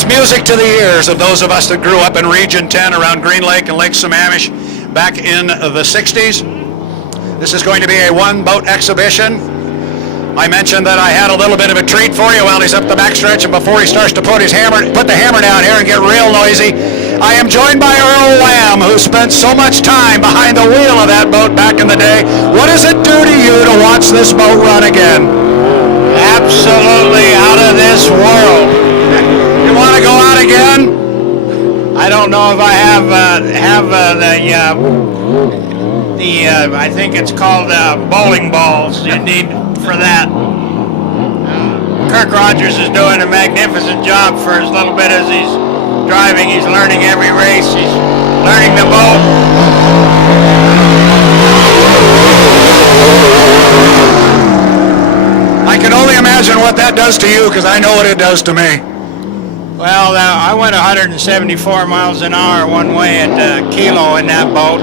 That's music to the ears of those of us that grew up in Region 10 around Green Lake and Lake Sammamish back in the 60s. This is going to be a one-boat exhibition. I mentioned that I had a little bit of a treat for you while he's up the backstretch and before he starts to put the hammer down here and get real noisy. I am joined by Earl Lamb, who spent so much time behind the wheel of that boat back in the day. What does it do to you to watch this boat run again? Absolutely out of this world. You want to go out again? I don't know if I have I think it's called bowling balls you need for that. Kirk Rogers is doing a magnificent job for as little bit as he's driving. He's learning every race. He's learning the boat. I can only imagine what that does to you because I know what it does to me. Well, I went 174 miles an hour one way at Kilo in that boat.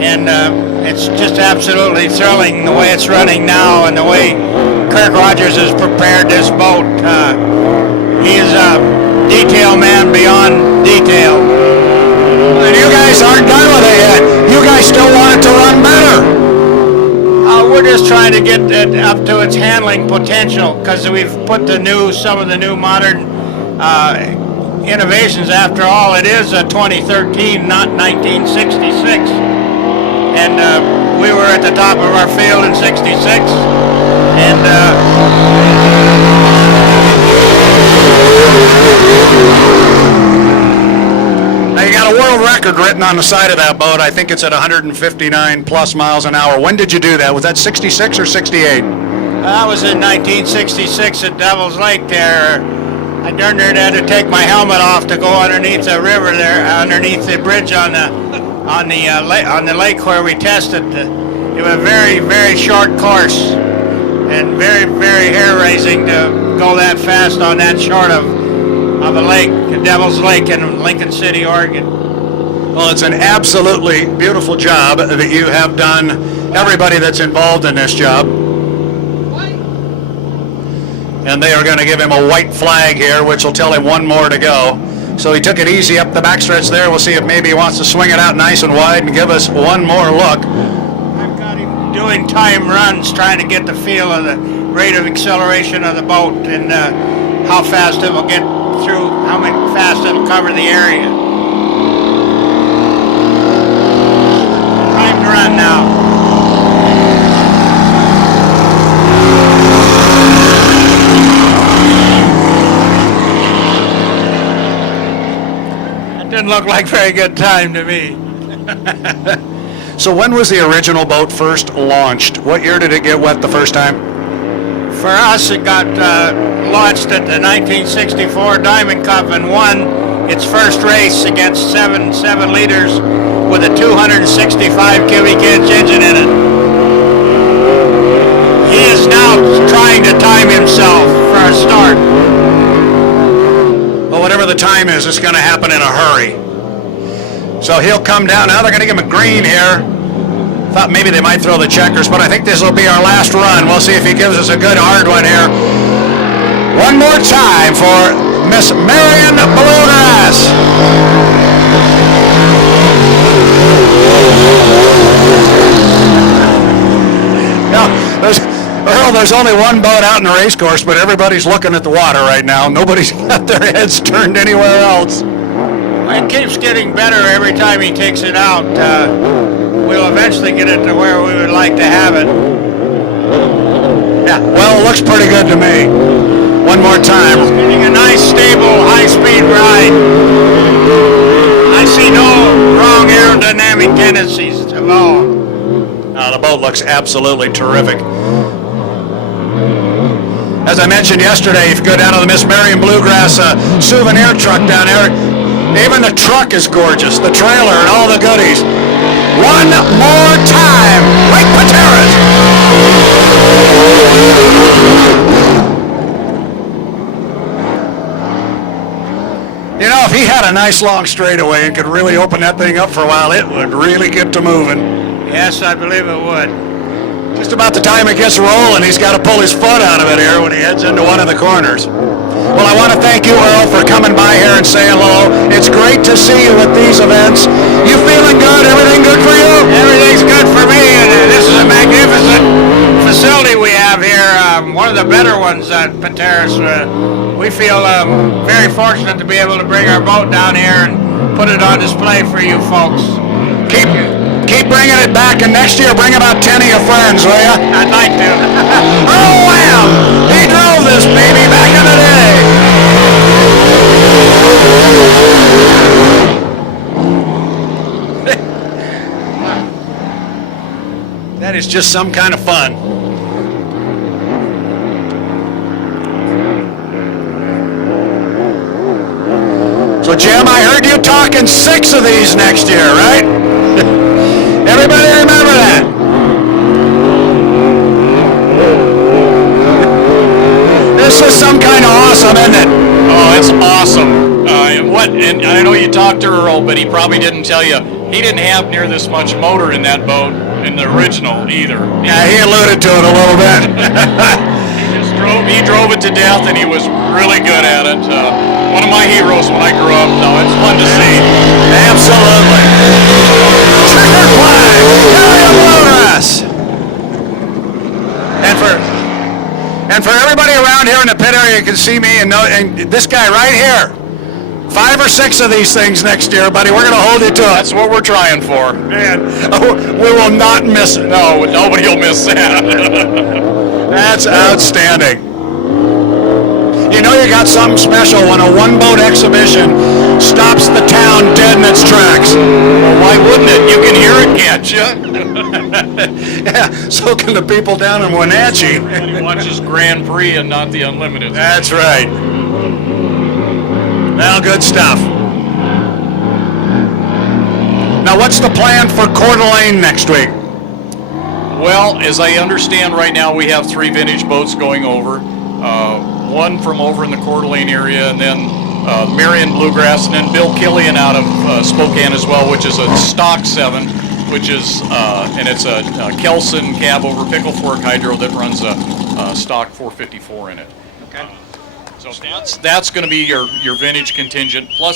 And it's just absolutely thrilling the way it's running now and the way Kirk Rogers has prepared this boat. He is a detail man beyond detail. And you guys aren't done with it yet. You guys still want it to run better. We're just trying to get it up to its handling potential because we've put some of the new modern innovations. After all, it is a 2013, not 1966. And we were at the top of our field in 66. And now you got a world record written on the side of that boat. I think it's at 159 plus miles an hour. When did you do that? Was that 66 or 68? That was in 1966 at Devil's Lake there. I darn near had to take my helmet off to go underneath the river there, underneath the bridge on the lake where we tested. It was a very, very short course and very, very hair-raising to go that fast on that short of a lake, the Devil's Lake in Lincoln City, Oregon. Well, it's an absolutely beautiful job that you have done, everybody that's involved in this job. And they are going to give him a white flag here, which will tell him one more to go. So he took it easy up the backstretch there. We'll see if maybe he wants to swing it out nice and wide and give us one more look. I've got him doing time runs, trying to get the feel of the rate of acceleration of the boat and how fast it will get through, how fast it'll cover the area. Time to run now. Didn't look like very good time to me. So when was the original boat first launched? What year did it get wet the first time? For us, it got launched at the 1964 Diamond Cup and won its first race against 7 liters with a 265 cubic inch engine in it. He is now trying to time himself for a start. Well, whatever the time is, it's going to happen in a hurry. So he'll come down. Now they're going to give him a green here. Thought maybe they might throw the checkers, but I think this will be our last run. We'll see if he gives us a good hard one here. One more time for Miss Merion Bluegrass. Now, there's only one boat out in the race course, but everybody's looking at the water right now. Nobody's got their heads turned anywhere else. It keeps getting better every time he takes it out. We'll eventually get it to where we would like to have it. Yeah, well, it looks pretty good to me. One more time. It's getting a nice, stable, high-speed ride. I see no wrong aerodynamic tendencies at all. The boat looks absolutely terrific. As I mentioned yesterday, if you go down to the Miss Merion Bluegrass souvenir truck down there, even the truck is gorgeous, the trailer and all the goodies. One more time, Lake Pateros. You know, if he had a nice long straightaway and could really open that thing up for a while, it would really get to moving. Yes, I believe it would. Just about the time it gets rolling, he's got to pull his foot out of it here when he heads into one of the corners. Well, I want to thank you, Earl, for coming by here and saying hello. It's great to see you at these events. You feeling good? Everything good for you? Everything's good for me, and this is a magnificent facility we have here. One of the better ones at Pateros. We feel very fortunate to be able to bring our boat down here and put it on display for you folks. Keep bringing it back, and next year bring about 10 of your friends, will you? I'd like to. Oh, wow! He drove this baby back in the day. That is just some kind of fun. So, Jim, I heard you talking 6 of these next year, right? Everybody remember that? This is some kind of awesome, isn't it? Oh, it's awesome. And I know you talked to Earl, but he probably didn't tell you. He didn't have near this much motor in that boat in the original either. Yeah, he alluded to it a little bit. He drove it to death, and he was really good at it. One of my heroes when I grew up. No, it's fun to see. Absolutely. Checkered flag. Merion Bluegrass. And for everybody around here in the pit area, you can see me and know, and this guy right here. 5 or 6 of these things next year, buddy. We're going to hold you to it. That's what we're trying for. Man, we will not miss it. No, nobody will miss that. That's outstanding. You know you got something special when a one-boat exhibition stops the town dead in its tracks. Well, why wouldn't it? You can hear it, can't you? Yeah, so can the people down in Wenatchee. Everybody watches Grand Prix and not the Unlimited. That's right. Well, good stuff. Now, what's the plan for Coeur d'Alene next week? Well, as I understand right now, we have 3 vintage boats going over. One from over in the Coeur d'Alene area, and then Merion Bluegrass, and then Bill Killian out of Spokane as well, which is a stock 7, which is, and it's a Kelson cab over Pickle Fork hydro that runs a stock 454 in it. Okay. So that's going to be your vintage contingent, plus